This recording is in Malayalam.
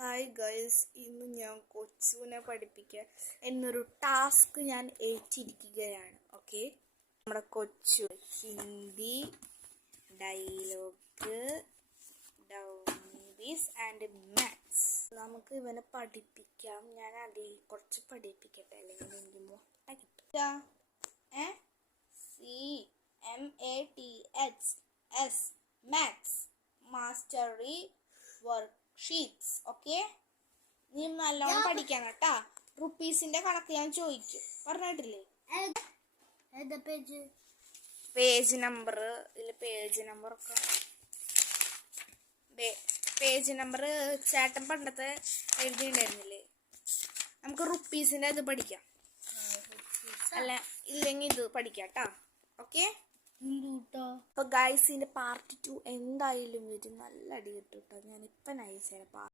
ഹായ് ഗൈസ്, ഇന്ന് ഞാൻ കൊച്ചുവിനെ പഠിപ്പിക്കാൻ എന്നൊരു ടാസ്ക് ഞാൻ ഏറ്റിരിക്കുകയാണ്. ഓക്കെ, നമ്മുടെ കൊച്ചു ഹിന്ദി ഡയലോഗ് ഡൗണീസ് ആൻഡ് മാത്സ് നമുക്ക് ഇവനെ പഠിപ്പിക്കാം. ഞാൻ ആദ്യം കുറച്ച് പഠിപ്പിക്കട്ടെ, അല്ലെങ്കിൽ എനിക്ക് മുട്ട കിട്ടും. CMATHS maths mastery worksheets. Okay, നീ നല്ലോണം പഠിക്കണം കേട്ടാ. റുപ്പീസിന്റെ കണക്ക് ഞാൻ ചോദിക്കും, പറഞ്ഞിട്ടില്ലേ? പേജ് നമ്പർ, ഇതിൽ പേജ് നമ്പറൊക്കെ പേജ് നമ്പർ ചേട്ടൻ പണ്ടത്തെ എഴുതിയിട്ടുണ്ടായിരുന്നില്ലേ? നമുക്ക് റുപ്പീസിന്റെ ഇത് പഠിക്കാം, അല്ല ഇല്ലെങ്കിൽ ഇത് പഠിക്കാം കേട്ടാ. ഓക്കെ, അപ്പൊ ഗൈസിന്റെ പാർട്ട് 2 എന്തായാലും വരും. നല്ല അടി കിട്ടും കേട്ടോ. ഞാനിപ്പം നയിച്ചേരാ.